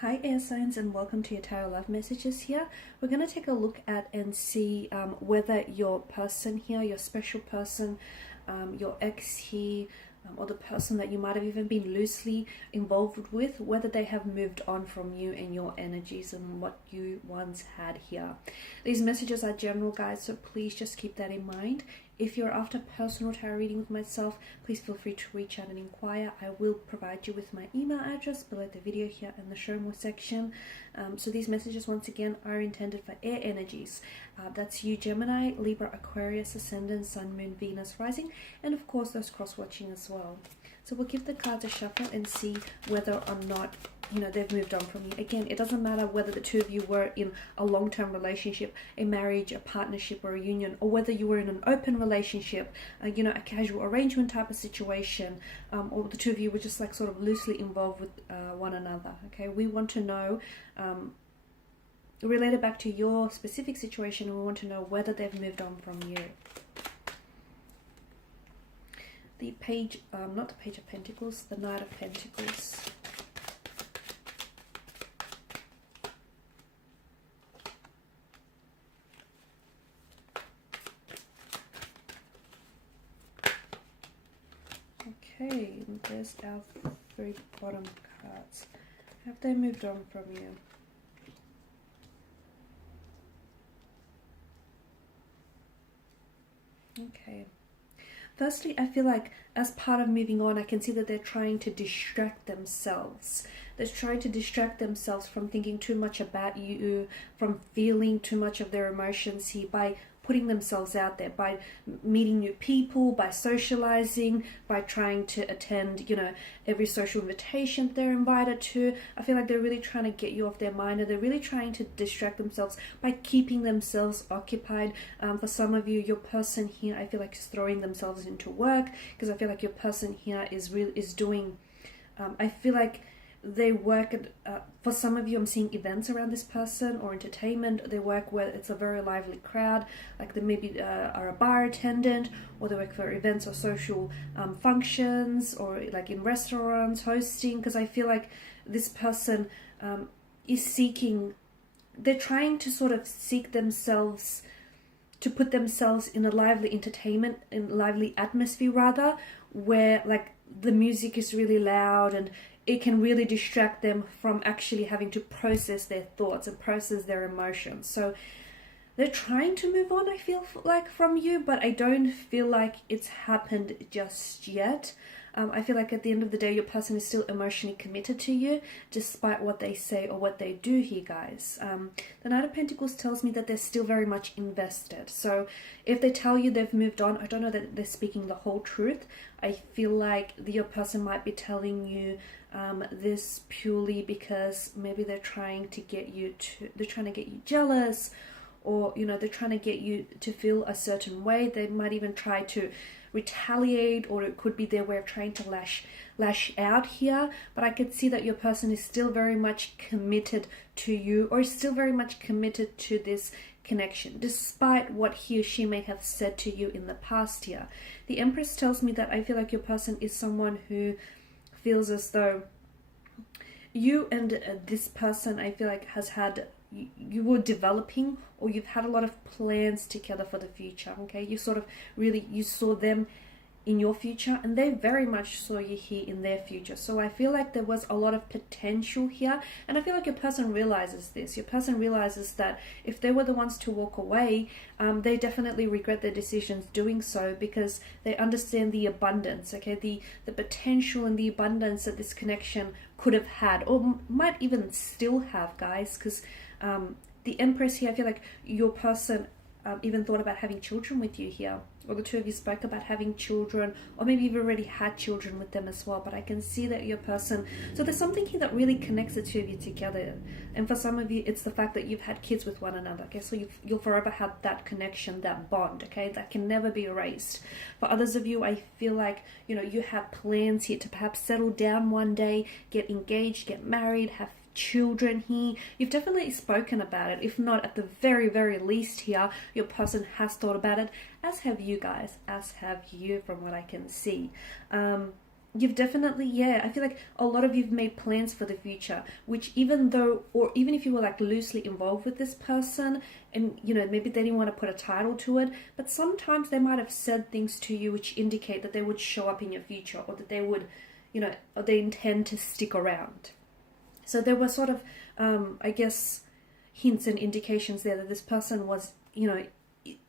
Hi air signs, and welcome to your tarot love messages here. We're going to take a look at and see whether your person here, your special person, your ex here, or the person that you might have even been loosely involved with, whether they have moved on from you and your energies and what you once had here. These messages are general, guys, so please just keep that in mind. If you're after personal tarot reading with myself, please feel free to reach out and inquire. I will provide you with my email address below the video here in the show more section. So these messages, once again, are intended for air energies. That's you, Gemini, Libra, Aquarius, Ascendant, Sun, Moon, Venus, Rising, and of course those cross-watching as well. So we'll give the cards a shuffle and see whether or not, you know, they've moved on from you. Again, it doesn't matter whether the two of you were in a long-term relationship, a marriage, a partnership, or a union, or whether you were in an open relationship, you know, a casual arrangement type of situation, or the two of you were just like sort of loosely involved with one another. Okay, we want to know, related back to your specific situation, we want to know whether they've moved on from you. The page, not the Page of Pentacles, the Knight of Pentacles. Okay, and there's our three bottom cards. Have they moved on from you? Okay. Firstly, I feel like as part of moving on, I can see that they're trying to distract themselves. They're trying to distract themselves from thinking too much about you, from feeling too much of their emotions here by putting themselves out there, by meeting new people, by socializing, by trying to attend, you know, every social invitation they're invited to. I feel like they're really trying to get you off their mind, or they're really trying to distract themselves by keeping themselves occupied. For some of you, your person here, I feel like is throwing themselves into work, because I feel like your person here is doing, I feel like they work at, for some of you, I'm seeing events around this person or entertainment. They work where it's a very lively crowd, like they maybe are a bar attendant, or they work for events or social functions, or like in restaurants hosting, because I feel like this person is seeking, they're trying to sort of seek themselves, to put themselves in a lively entertainment, in lively atmosphere rather, where like the music is really loud and it can really distract them from actually having to process their thoughts and process their emotions. So they're trying to move on, I feel like, from you, but I don't feel like it's happened just yet. I feel like at the end of the day, your person is still emotionally committed to you, despite what they say or what they do here, guys. The Knight of Pentacles tells me that they're still very much invested. So if they tell you they've moved on, I don't know that they're speaking the whole truth. I feel like your person might be telling you this purely because maybe they're trying to get you jealous, or, you know, they're trying to get you to feel a certain way. They might even try to retaliate, or it could be their way of trying to lash out here. But I could see that your person is still very much committed to you, or is still very much committed to this connection, despite what he or she may have said to you in the past here. The Empress tells me that I feel like your person is someone who feels as though you and this person, I feel like, has had, you were developing, or you've had a lot of plans together for the future. Okay, you sort of really, you saw them in your future, and they very much saw you here in their future. So I feel like there was a lot of potential here, and I feel like your person realizes this. Your person realizes that if they were the ones to walk away, they definitely regret their decisions doing so, because they understand the abundance, okay, the potential and the abundance that this connection could have had, or might even still have, guys, because the Empress here, I feel like your person even thought about having children with you here, or the two of you spoke about having children, or maybe you've already had children with them as well. But I can see that your person, so there's something here that really connects the two of you together. And for some of you, it's the fact that you've had kids with one another, okay, so you'll forever have that connection, that bond, okay, that can never be erased. For others of you, I feel like, you know, you have plans here to perhaps settle down one day, get engaged, get married, have children here. You've definitely spoken about it. If not, at the very, very least here, your person has thought about it, as have you guys, as have you, from what I can see. You've definitely, yeah, I feel like a lot of you've made plans for the future, which even though, or even if you were like loosely involved with this person and, you know, maybe they didn't want to put a title to it, but sometimes they might have said things to you which indicate that they would show up in your future, or that they would, you know, or they intend to stick around. So there were sort of, I guess, hints and indications there that this person was, you know,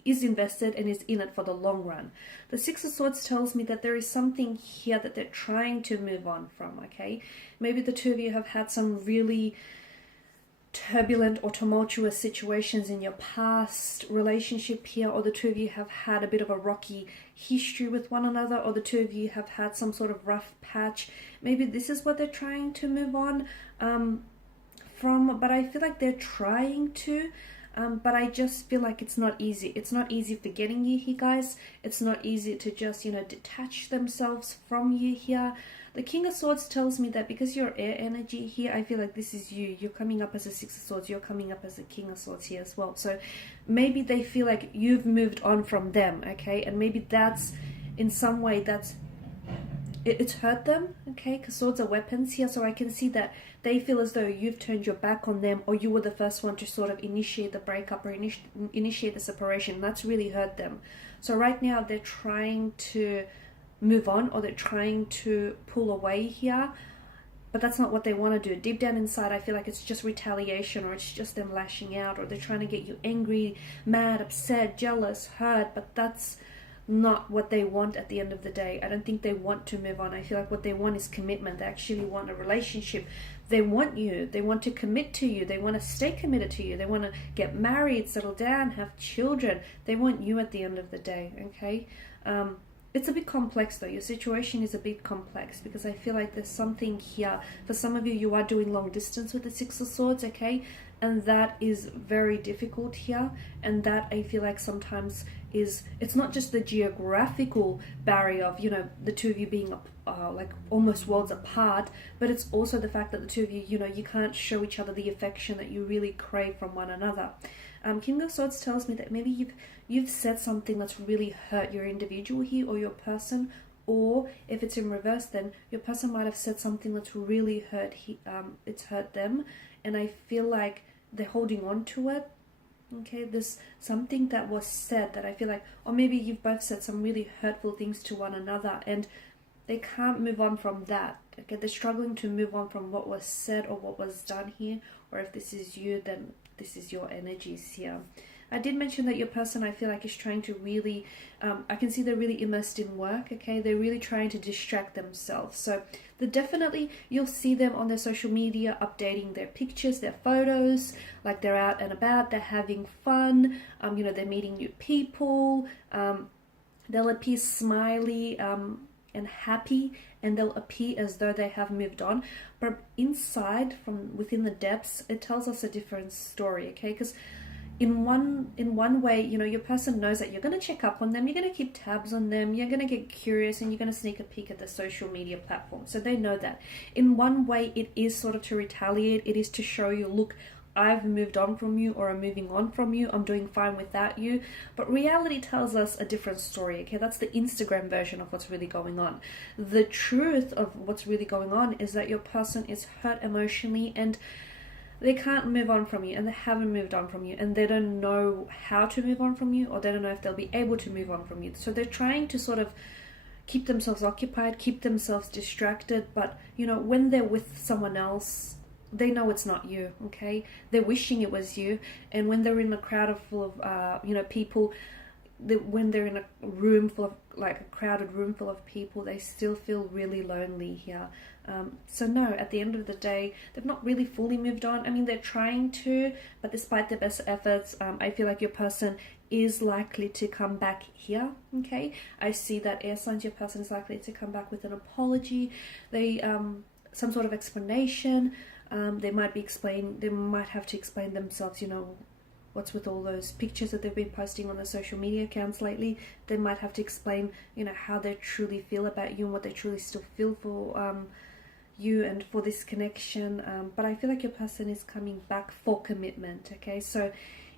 is invested and is in it for the long run. The Six of Swords tells me that there is something here that they're trying to move on from, okay? Maybe the two of you have had some really turbulent or tumultuous situations in your past relationship here, or the two of you have had a bit of a rocky history with one another, or the two of you have had some sort of rough patch. Maybe this is what they're trying to move on from, but I feel like they're trying to, but I just feel like it's not easy. It's not easy forgetting you here, guys. It's not easy to just, you know, detach themselves from you here. The King of Swords tells me that because you're air energy here, I feel like this is you. You're coming up as a Six of Swords. You're coming up as a King of Swords here as well. So maybe they feel like you've moved on from them, okay? And maybe that's, in some way, that's it's hurt them, okay? Because swords are weapons here, so I can see that they feel as though you've turned your back on them, or you were the first one to sort of initiate the breakup or initiate the separation. And that's really hurt them. So right now they're trying to move on, or they're trying to pull away here, but that's not what they want to do. Deep down inside, I feel like it's just retaliation, or it's just them lashing out, or they're trying to get you angry, mad, upset, jealous, hurt, but that's not what they want at the end of the day. I don't think they want to move on. I feel like what they want is commitment. They actually want a relationship. They want you. They want to commit to you. They want to stay committed to you. They want to get married, settle down, have children. They want you at the end of the day, okay? It's a bit complex though. Your situation is a bit complex, because I feel like there's something here. For some of you, you are doing long distance with the Six of Swords, okay? And that is very difficult here. And that, I feel like, sometimes is, it's not just the geographical barrier of, you know, the two of you being like almost worlds apart, but it's also the fact that the two of you, you know, you can't show each other the affection that you really crave from one another. King of Swords tells me that maybe you've said something that's really hurt your individual here, or your person, or if it's in reverse, then your person might have said something that's really hurt it's hurt them, and I feel like they're holding on to it. Okay, there's something that was said that I feel like, or maybe you've both said some really hurtful things to one another, and they can't move on from that. Okay, they're struggling to move on from what was said or what was done here, or if this is you, then this is your energies here. I did mention that your person, I feel like, is trying to really, I can see they're really immersed in work, okay? They're really trying to distract themselves. So definitely, you'll see them on their social media updating their pictures, their photos, like they're out and about, they're having fun, you know, they're meeting new people, they'll appear smiley and happy, and they'll appear as though they have moved on. But inside, from within the depths, it tells us a different story, okay? Because in one way, you know, your person knows that you're going to check up on them, you're going to keep tabs on them, you're going to get curious, and you're going to sneak a peek at the social media platform. So they know that. In one way, it is sort of to retaliate. It is to show you, look, I've moved on from you, or I'm moving on from you, I'm doing fine without you. But reality tells us a different story, okay? That's the Instagram version of what's really going on. The truth of what's really going on is that your person is hurt emotionally, and they can't move on from you, and they haven't moved on from you, and they don't know how to move on from you, or they don't know if they'll be able to move on from you. So they're trying to sort of keep themselves occupied, keep themselves distracted, but, you know, when they're with someone else, they know it's not you, okay? They're wishing it was you, and when they're in a crowd full of, you know, people, when they're in a room full of, like a crowded room full of people, they still feel really lonely here. So no, at the end of the day, they've not really fully moved on. I mean, they're trying to, but despite their best efforts, I feel like your person is likely to come back here, okay? I see that air signs, your person is likely to come back with an apology, some sort of explanation. They might have to explain themselves, you know, what's with all those pictures that they've been posting on their social media accounts lately. They might have to explain, you know, how they truly feel about you and what they truly still feel for you and for this connection. But I feel like your person is coming back for commitment, okay? So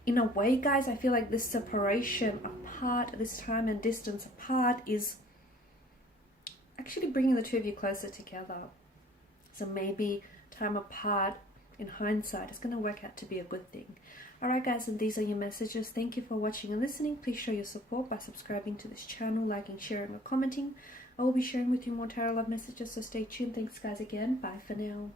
in a way, guys, I feel like this separation apart, this time and distance apart, is actually bringing the two of you closer together. So maybe time apart, in hindsight, is going to work out to be a good thing. Alright guys, and these are your messages. Thank you for watching and listening. Please show your support by subscribing to this channel, liking, sharing, or commenting. I will be sharing with you more tarot love messages, so stay tuned. Thanks guys again. Bye for now.